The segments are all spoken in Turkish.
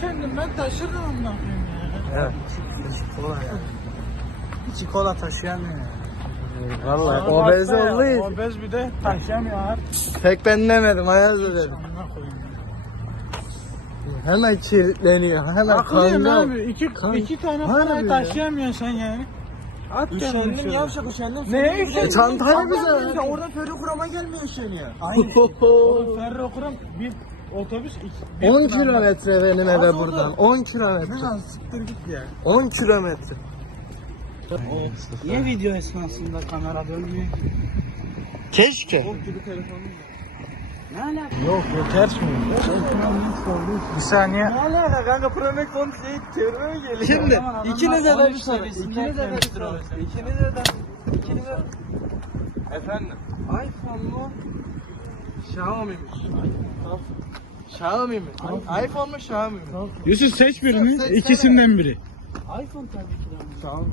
üşendim ben taşırdım ondan ya. Evet. Çikola ya. Çikola taşıyamıyor. Vallahi Aa, obez ya, için. Obez bir de taşıyamıyor. Pek ben demedim Ayaz da dedim. Hemen kilitleniyor. Hemen Haklıyım kanka. abi. İki, Kan- iki tane ya. taşıyamıyorsun sen yani. At Üşendim yavşak üşendim. Üşendin? gibi- Çantayı Adam bize Orada ferrokroma gelmiyor üşeniyor. Oğlum Ferro okurum bir otobüs iki, bir 10 tane- kilometre benim eve oldu. buradan. 10 kilometre. Ne lan siktir git ya. 10 kilometre. Niye video esnasında kamera dönmüyor? Keşke. Ne alaka? Yok yok ters mi? Bir saniye. Ne alaka kanka Pro Max 10 şey geliyor? Şimdi ikinize de bir 13 soru. İkinize de bir soru. İkinize de ikinize Efendim? iPhone mu? Xiaomi mi? Xiaomi mi? iPhone mu Xiaomi mi? Yusuf seç birini. Seçsene. ikisinden biri. iPhone tabii ki de. Xiaomi.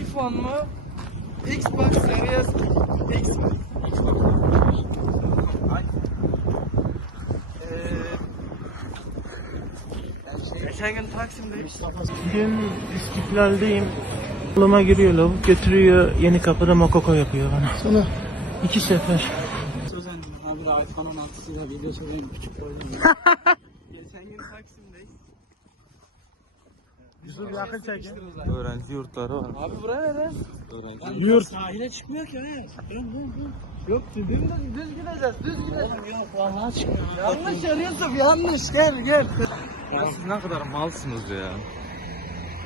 iPhone mu? Xbox Series X mi? Ee, Geçen gün Taksim'deyim. Bugün İstiklal'deyim. Yoluma giriyor lavuk götürüyor yeni kapıda mokoko yapıyor bana. Sonra İki sefer. De iPhone'un altısıyla video çekeyim küçük boyunca. geçen gün Taksim'deyiz. Yusuf yakın çek. Öğrenci yurtları var. Abi buraya neden? Öğrenci Yurt. Sahile çıkmıyor ki ne? Yok düz, düz, düz gideceğiz, düz gideceğiz. Yok vallahi çıkmıyor. Yanlış arıyorsun, yanlış. Gel gel. Ya siz ne kadar malsınız ya.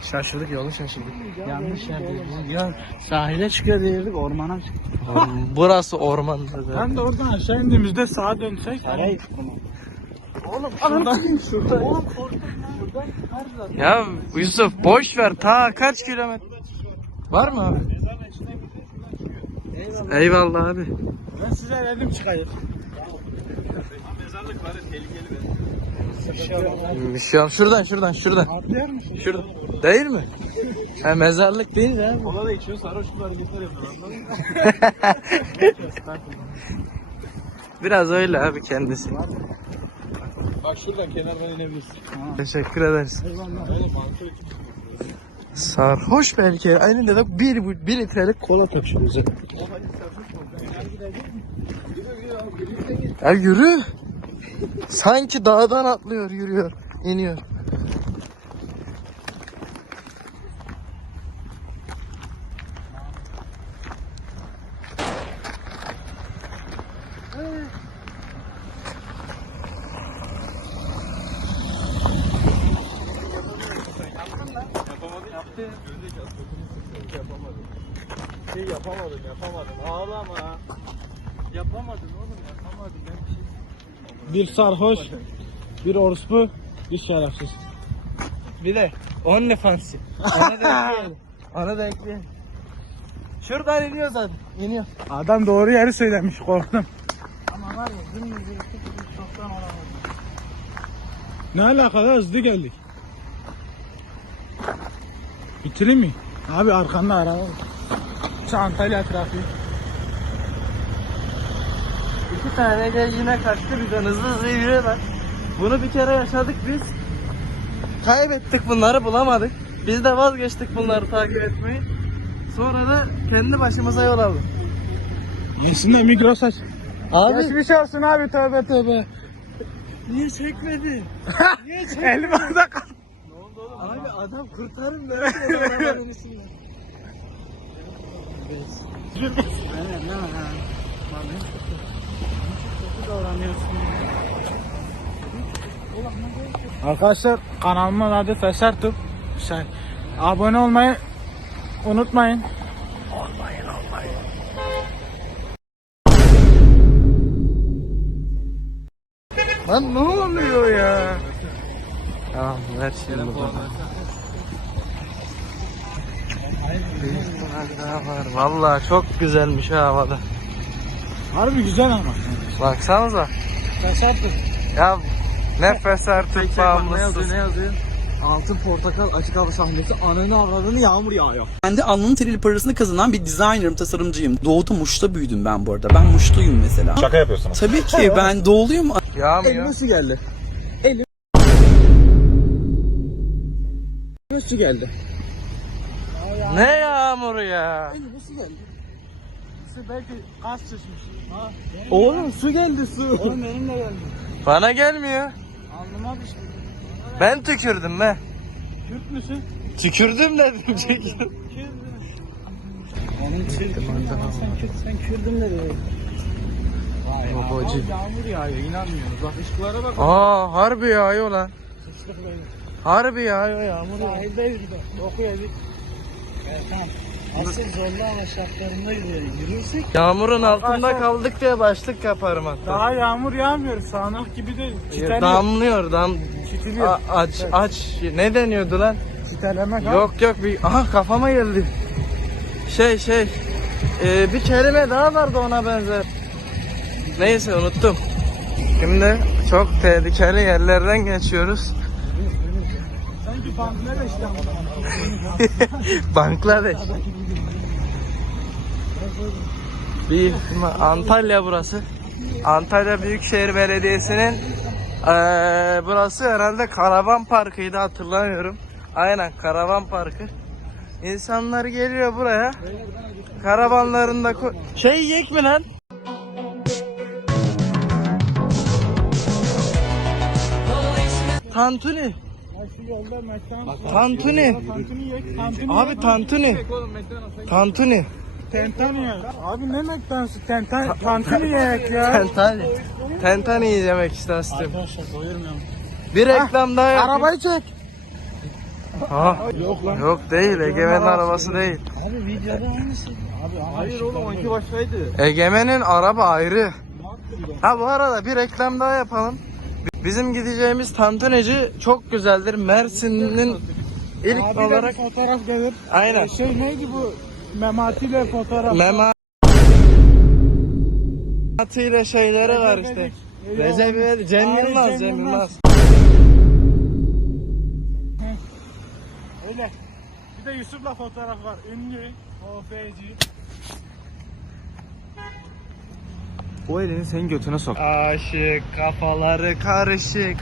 Şaşırdık, yolu şaşırdık. Yanlış yerdeyiz. Ya sahile çıkıyor diyorduk ormana çıkıyor. Burası orman. Ben de oradan aşağı indiğimizde sağa dönsek. Hayır. Oğlum şuradan, şuradan. Oğlum korktum lan. Ya Yusuf boş ver. Ta kaç kilometre? Var mı abi? Eyvallah abi. Ben size dedim çıkayım. Bir şey yok. Şuradan, şuradan, şuradan. Atlayar mısın? Şuradan. Değil mi? Ha mezarlık değil ya. Kola da içiyor sarhoşluk hareketler yapıyor anladın mı? Biraz öyle abi kendisi. Bak şuradan kenardan inebilirsin. Teşekkür ederiz. Sarhoş belki. Elinde de bir, bir litrelik kola taşıyoruz. Ya yürü. Sanki dağdan atlıyor, yürüyor, iniyor. Yapamadın yaptı. Şey yapamadın yapamadın. Ağlama. Yapamadın oğlum yapamadın. Ben bir şey Bir sarhoş, bir orospu, bir şerefsiz. Bir de. Ona da ekleyelim. Ona da ekleyelim. Şuradan iniyor zaten. İniyor. Adam doğru yeri söylemiş korktum. Ama var ya dümdüz yürütüp çoktan olamadı. Ne alakalı hızlı geldik. Bitireyim mi? Abi arkanda araba. Şu Antalya trafiği. İki tane gel yine kaçtı bizden hızlı hızlı yürüyorlar. Bunu bir kere yaşadık biz. Kaybettik bunları bulamadık. Biz de vazgeçtik bunları takip etmeyi. Sonra da kendi başımıza yol aldık. Yesin de Migros aç. Abi Geçmiş olsun abi tövbe tövbe. niye çekmedin? Niye çekmedin? Elim orada kaldı. Abi adam kurtarın nerede arabanın içinde? Aynen ne var ha? Çok kötü. Çok kötü davranıyorsun. Arkadaşlar kanalımın adı Feser Tup. Sen abone olmayı unutmayın. Lan ne oluyor ya? Tamam ver şimdi bana. Bir daha var. Vallahi çok güzelmiş ha havada. Harbi güzel ama. Baksanıza. Kaç artık? Ya nefes artık bağımlısız. Ne? Altın Portakal Açık Hava Sahnesi ananı avradını yağmur yağıyor. Ben de alnının teriyle parasını kazanan bir designerım, tasarımcıyım. Doğuda Muş'ta büyüdüm ben bu arada. Ben Muş'tayım mesela. Şaka yapıyorsunuz. Tabii ki ben doğuluyum. Yağmıyor. Elime su geldi. Elim. Elime su geldi. Ne yağmuru ya? Elime su geldi. Belki gaz sıçmış. Oğlum su geldi su. Oğlum benimle geldi. Bana gelmiyor. Alnıma düştü. Ben tükürdüm be. Kürt müsün? Tükürdüm dedim çünkü. Onun çirkin. Sen Kürt, sen Kürdüm dedi. Vay Babacı. Yağmur yağıyor inanmıyoruz. Bak ışıklara bak. Aa harbi yağıyor lan. Sıçtık böyle. Harbi yağıyor yağmur. yağıyor. Sahildeyiz bir de. Okuyacak. Evet tamam. Asıl zorlu hava şartlarındayız yani. Yürürsek Yağmurun altında Arkadaşlar- kaldık diye başlık yaparım hatta. daha yağmur yağmıyor. Sağanak gibi. Ya, Çiteliyor. damlıyor dam. Çitiliyor. A- aç aç. Ne deniyordu lan? Çitelemek ha. Yok yok bir aha kafama geldi. Şey şey ee, bir kelime daha vardı ona benzer. Neyse unuttum. Şimdi çok tehlikeli yerlerden geçiyoruz. Sanki Bangladeş'ten. Bangladeş. Bir Antalya burası. Antalya Büyükşehir Belediyesi'nin eee, burası herhalde karavan parkıydı hatırlamıyorum. Aynen karavan parkı. İnsanlar geliyor buraya. Karavanlarında şey yiyecek mi lan? Tantuni. Tantuni. Abi tantuni. Tantuni. Tentani ya. Abi ne McDonald's? Tentani, tantuni yek ya. Tentani. Tentani yemek istedim. Arkadaşlar doyurmuyorum. Bir reklam daha yapayım. Arabayı çek. Ha, Yok lan. yok değil. Egemen'in arabası değil. Abi videoda aynısı. Abi Hayır oğlum onki başkaydı. Egemen'in araba ayrı. Ha bu arada bir reklam daha yapalım. Bizim gideceğimiz tantunici çok güzeldir. Mersin'in ilk Abi olarak bir fotoğraf gelir. Aynen. Ee, Şey neydi bu? Memati ile fotoğraf. Mema ile şeyleri var işte. Recep İvedik, Cem Ay, Yılmaz, Cem Cem Yılmaz. Yılmaz. Öyle. Bir de Yusuf'la fotoğraf var. Ünlü. OFC. O elini senin götüne sok. Aşık kafaları karışık.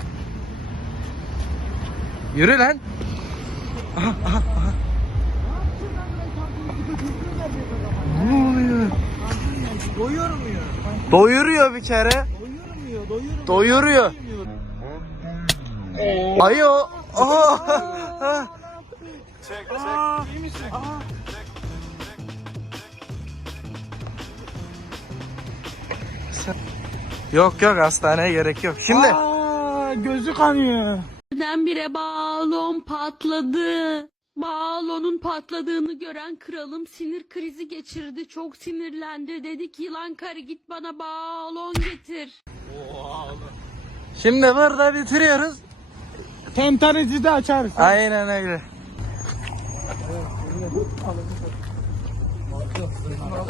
Yürü lan. Aha, aha, aha. Ne oluyor? Doyurmuyor. Doyuruyor bir kere. Doyurmuyor. Doyurmuyor. Doyuruyor. Ayı o. Aha. Çek çek. Aa, iyi misin? Aa. Yok yok hastaneye gerek yok. Şimdi Aa, gözü kanıyor. Birdenbire balon patladı. Balonun patladığını gören kralım sinir krizi geçirdi. Çok sinirlendi. Dedi ki yılan karı git bana balon getir. şimdi burada bitiriyoruz. Tentanici de açarız. Aynen öyle.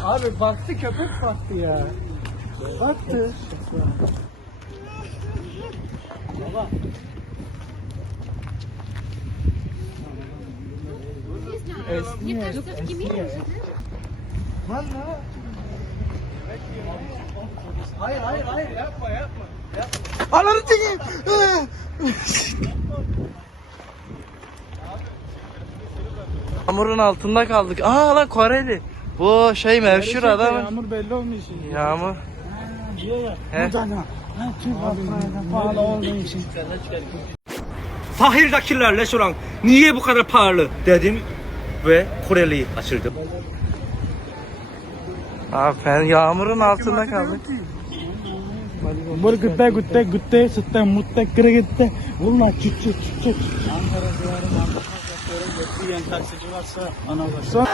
Abi baktı köpek baktı ya. Baktı. Hayır hayır hayır yapma yapma. Ananı çekeyim. Yağmurun altında kaldık. Aa lan Koreli. Bu şey meşhur adam. Yağmur belli olmuyor şimdi. Yağmur. He. Buradan ha. Türk halkına pahalı olduğu için. Sahildeki restoran niye bu kadar pahalı dedim ve Koreli açıldım. Aferin yağmurun altında kaldık. Bur gütte gütte gütte sıtte mutte kırı gitti. Valla çıt çıt çıt çıt. Yiyen taksici varsa ana. Son-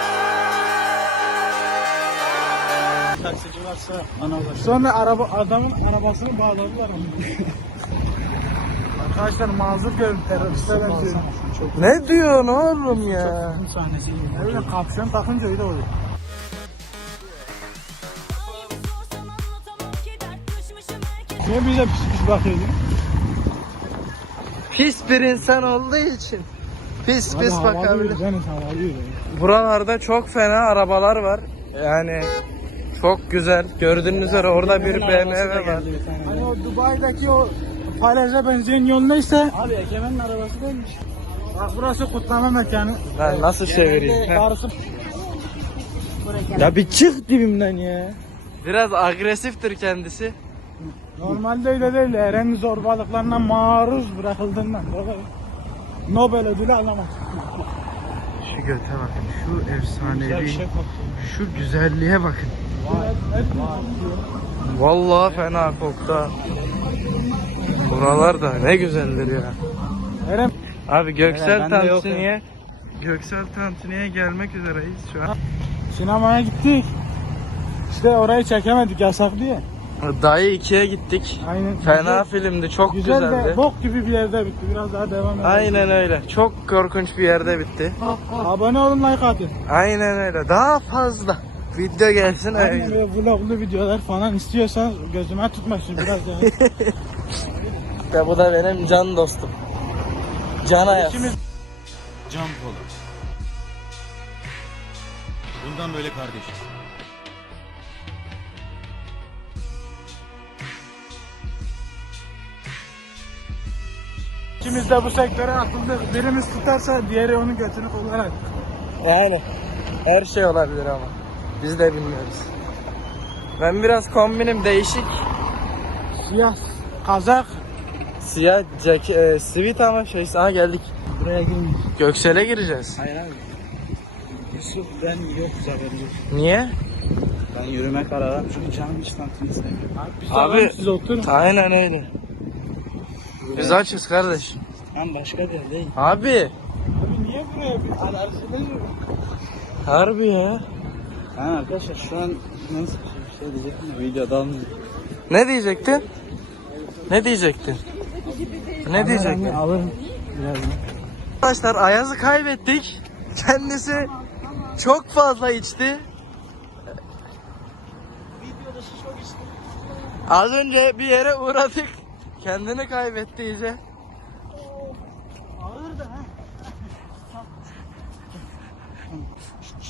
Taksici varsa ana var. Sonra araba adamın arabasını bağladılar onu. Arkadaşlar mazur görün teröristler benziyor. Ne diyorsun oğlum ya? sahnesi. Öyle kapşon takınca öyle oluyor. Niye bize pis pis bakıyorsun? Pis bir insan olduğu için. Pis pis bakabilir. Buralarda çok fena arabalar var. Yani çok güzel. Gördüğünüz üzere orada bir BMW var. Hani o Dubai'deki o falaza benzeyen yol neyse Abi Egemen'in arabası değilmiş. Bak burası kutlama mekanı. Ben nasıl çevireyim? Karısı... Ya bir çık dibimden ya. Biraz agresiftir kendisi. Normalde öyle değil. Eren'in zorbalıklarına maruz bırakıldığından dolayı Nobel ödülü alamaz. Şu göte bakın. Şu efsanevi. Şu güzelliğe bakın. Vallahi fena koktu. Buralar da ne güzeldir ya. Eren Abi Göksel yok Tantuni'ye Göksel Tantuni'ye gelmek üzereyiz şu an. sinemaya gittik. İşte orayı çekemedik yasak diye. Dayı 2'ye gittik. Aynen. Fena Güzel- filmdi, çok Güzel güzeldi. de bok gibi bir yerde bitti. Biraz daha devam edelim. Aynen öyle. Çok korkunç bir yerde bitti. Abone olun like atın. Aynen öyle. Daha fazla video gelsin Aynen öyle. vloglu videolar falan istiyorsanız gözüme tutmasın biraz daha. Ya bu da benim can dostum. Can ayak. Can Polat. Bundan böyle kardeşim. İkimiz de bu sektöre atıldık. Birimiz tutarsa diğeri onun götünü kullanarak. Yani her şey olabilir ama. Biz de bilmiyoruz. Ben biraz kombinim değişik. Siyah kazak. Siyah cek e, sivit ama şey sana geldik. Buraya girmiş. Göksel'e gireceğiz. Hayır abi. Yusuf ben yok haberim yok. Niye? Ben yürüme kararım çünkü canım hiç istemiyor. Abi, siz oturun. Aynen öyle. Biz açız kardeş. Ben başka bir yerdeyim. Abi. Abi niye buraya bir alerjide mi? Harbi ya. Ben arkadaşlar şu an nasıl bir şey diyecektim de videoda almıyorum. Ne diyecektin? Ne diyecektin? Ne diyecektin? Alırım birazdan. Arkadaşlar Ayaz'ı kaybettik. Kendisi çok fazla içti. Az önce bir yere uğradık. Kendini kaybetti iyice.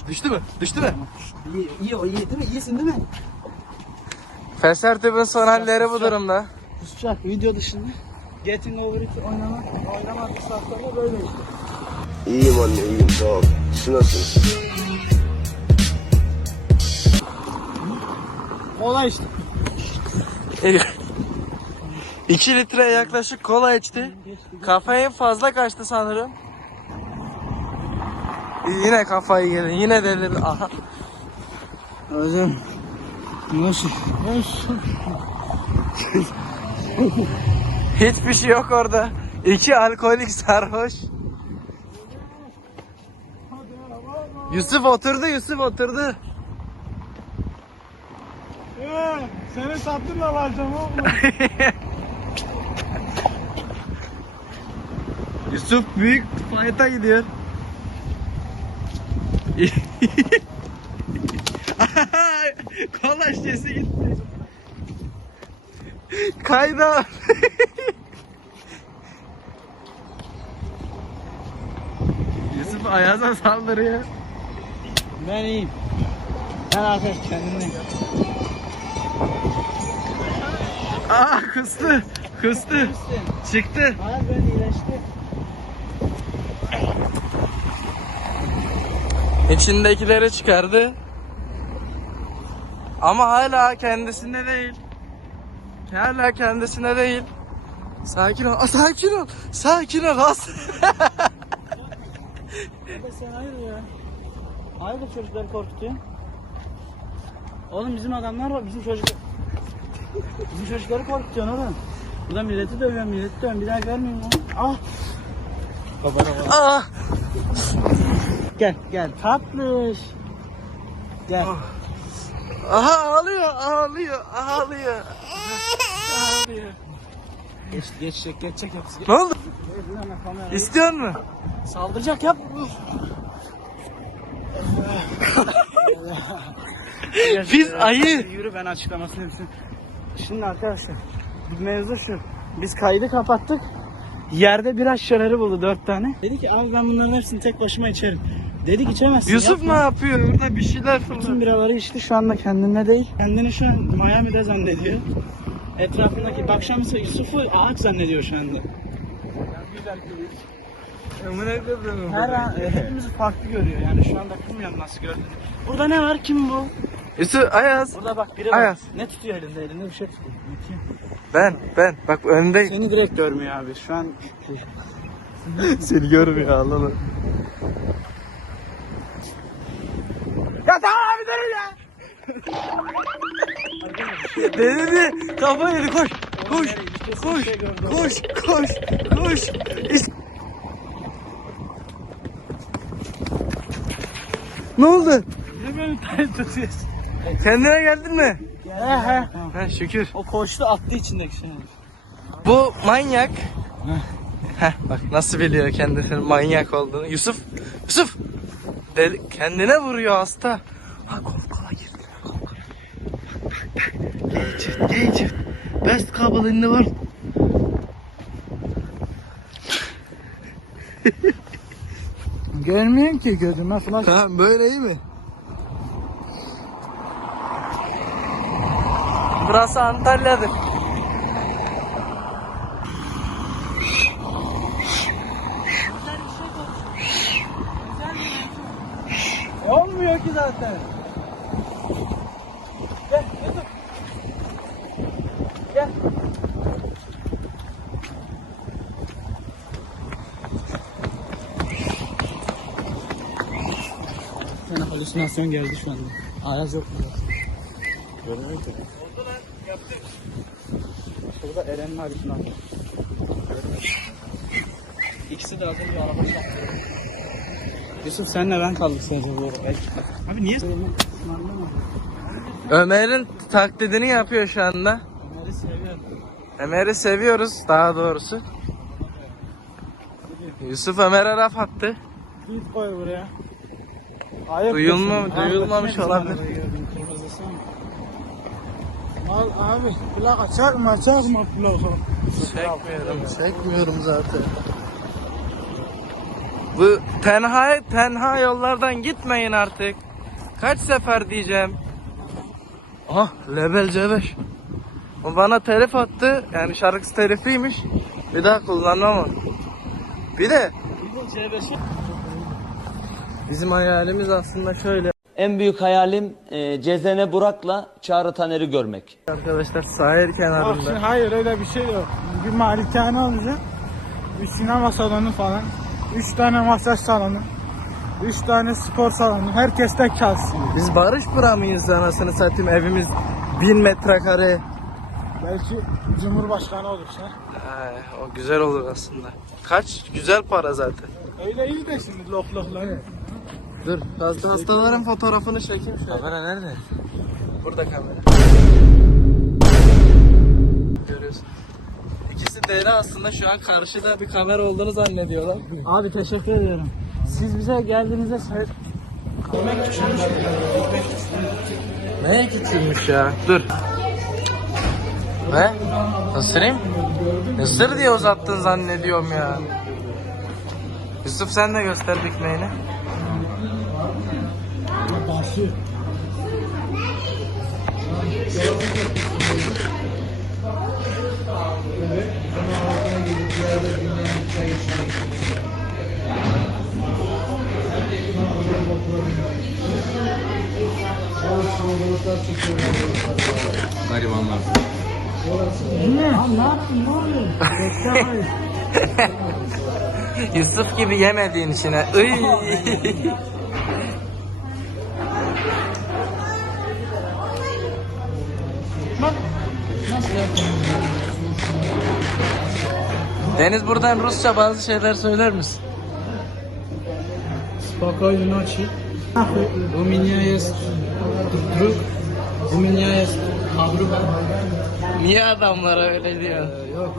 Düştü mü? Düştü mü? İyi, iyi iyi değil mi? İyisin değil mi? Fesertip'in son halleri bu durumda. Kusacak video dışında. Getting over it oynamak, oynamak kısaltlarla böyle işte. İyiyim anne iyiyim sağ ol. Siz nasılsınız? Kolay işte. 2 litre yaklaşık kola içti. Kafein fazla kaçtı sanırım. Yine kafayı yedi. Yine delirdi. Aha. Hocam. Nasıl? Nasıl? Hiçbir şey yok orada. İki alkolik sarhoş. Yusuf oturdu, Yusuf oturdu. Ee, seni satın alacağım oğlum. Yusuf büyük fayda gidiyor. Kola şişesi gitti. Kayda. Yusuf Ayaz'a saldırıyor. ben iyiyim. Ben arkadaş kendimdeyim. Aa kustu. Kustu. Çıktı. Hayır ben iyileştim. İçindekileri çıkardı. Ama hala kendisinde değil. Hala kendisinde değil. Sakin ol. Aa, sakin ol. Sakin ol. As. Sen hayır ya. Hayırdır çocukları korkutuyorsun? Oğlum bizim adamlar var, bizim çocuk... Bizim çocukları korkutuyorsun oğlum. Burada milleti dövüyorsun, milleti dövüyorsun. Bir daha görmeyeyim lan. Ah! Aa. Gel, gel. Tatlış. Gel. Aha ağlıyor. Ağlıyor. Ağlıyor. Ağlıyor. Geç, geçecek, geçecek hepsi. Ne oldu? İstiyor musun? Saldıracak yap. Biz ayı. Yürü ben açıklamasını yapayım. Şimdi arkadaşlar bir mevzu şu. Biz kaydı kapattık. Yerde biraz şişeleri buldu dört tane. Dedi ki abi ben bunların hepsini tek başıma içerim. Dedik içemezsin. Yusuf yapma. ne yapıyor? Burada bir şeyler Bütün fırlıyor. biraları içti şu anda kendinde değil. Kendini şu an Miami'de zannediyor. Etrafındaki bakşam ise Yusuf'u ağaç zannediyor şu anda. Her an e, hepimizi farklı görüyor. Yani şu anda bilmiyorum nasıl gördüğünü. Burada ne var? Kim bu? Yusuf Ayaz. Burada bak biri var. Ayaz. Ne tutuyor elinde? Elinde bir şey tutuyor. Bakayım. Ben ben bak öndeyim. Seni direkt görmüyor abi. Şu an Seni görmüyor Allah'ım. Ya tamam abi dur ya. Dedi kafa yedi koş koş koş koş koş koş. İs- Ne oldu? tutuyorsun? Kendine geldin mi? He şükür. O koştu attı içindeki şeyi. Bu manyak. Heh, bak nasıl biliyor kendisinin manyak olduğunu. Yusuf, Yusuf. Deli, kendine vuruyor hasta. Ha kol kola girdi. Gay çift. Best couple in the world. Görmüyorum ki gözüme flash. Ha böyle iyi mi? Burası Antalya'dır. Olmuyor ki zaten. Gel, Yusuf. Gel. Bir tane halüsinasyon geldi şu anda. Ayaz yok mu? Ki. Oldu lan, yaptık. Şurada Eren'in halüsinasyon. İkisi de az önce araba çarptı. Yusuf senle ben kaldık sadece bu arada. Abi niye? Ömer'in taklidini yapıyor şu anda. Ömer'i seviyorum. Ömer'i seviyoruz daha doğrusu. Yusuf Ömer'e laf attı. Git koy buraya. Ayıp Duyulma- diyorsun. duyulmamış Abi, olabilir. Al abi plaka çakma çakma plaka. Çekmiyorum, çekmiyorum zaten. Bu tenha tenha yollardan gitmeyin artık. Kaç sefer diyeceğim. Ah, Lebel C5. O bana telif attı. Yani şarkısı telifiymiş. Bir daha kullanamam. Bir de bizim hayalimiz aslında şöyle. En büyük hayalim e, Cezene Burak'la Çağrı Taner'i görmek. Arkadaşlar sahil kenarında. hayır öyle bir şey yok. Bir malikane olacak. Bir sinema salonu falan. Üç tane masaj salonu. Üç tane spor salonu. Herkes de kalsın. Biz Barış Bura mıyız anasını satayım evimiz bin metrekare. Belki Cumhurbaşkanı olursa. Ay, o güzel olur aslında. Kaç? Güzel para zaten. Öyle iyi de şimdi lok loklar. Dur hasta hastaların fotoğrafını çekeyim şöyle. Kamera nerede? Burada kamera. Görüyorsun. İkisi deli aslında şu an karşıda bir kamera olduğunu zannediyorlar. Abi teşekkür ediyorum. Siz bize geldiğinizde say- Neye küçülmüş ya? Dur. Ne? Isırayım? Isır diye uzattın zannediyorum ya. Yusuf sen de göster dikmeğini. Yusuf gibi yemediğin içine. Deniz buradan Rusça bazı şeyler söyler misin? Spokojnej nocy. U mnie jest druk. U mnie jest kabruga. Niye adamlara öyle diyor? Yok.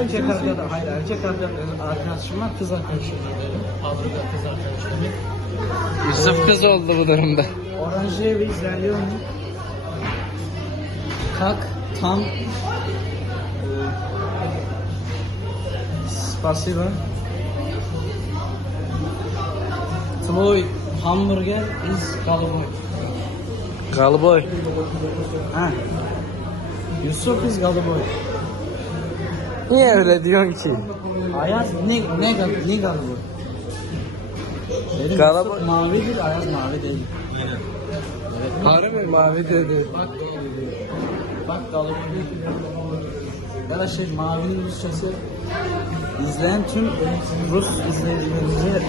Erkek arkadaşım. Hayır erkek arkadaşım var. Kız arkadaşım var benim. Kabruga kız arkadaşım. Yusuf kız oldu bu durumda. Oranjevi zelioni. Как там? Спасибо. Твой hamburger is голубой. Galboy. Ha. Yusuf is голубой. Niye öyle diyorsun ki? Ayaz ne ne gal ne голубой? Benim Kara- Musluk mavidir, Ayaz mavi değil. Harbi mavi dedi. Bak Bak kalıbı. Ya şey mavinin Rusçası izleyen tüm Rus izleyicilerimize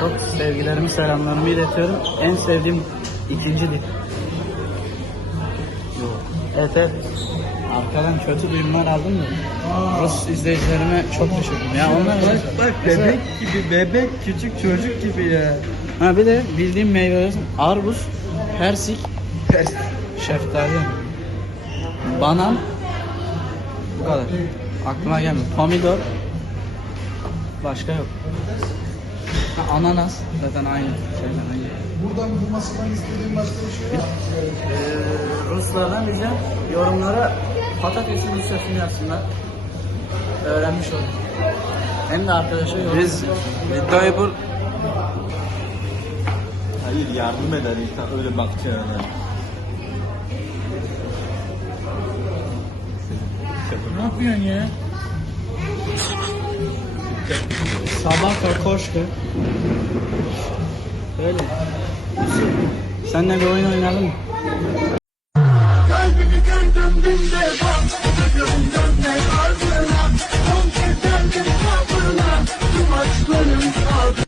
çok sevgilerimi, selamlarımı iletiyorum. En sevdiğim ikinci dil. Evet evet. Arkadan kötü duyumlar aldım da. Rus izleyicilerime çok ederim. Ya onlar Bak bebek gibi bebek küçük çocuk gibi ya. Ha bir de bildiğim meyveler arbuz, persik, şeftali, banan, bu kadar. Aklıma gelmiyor. Pomidor, başka yok. Ha, ananas zaten aynı şeyler aynı. Buradan bulmasından istediğim başka bir şey yok. Ee, Ruslardan bize yorumlara patatesin Rusçasını yazsınlar. Öğrenmiş olduk. Hem de arkadaşa yorum. Biz iddiayı bu Hayır yardım eder insan öyle bakacağına. Ne yapıyorsun ya? Sabah kokoşka. Böyle. Seninle bir oyun oynayalım mı?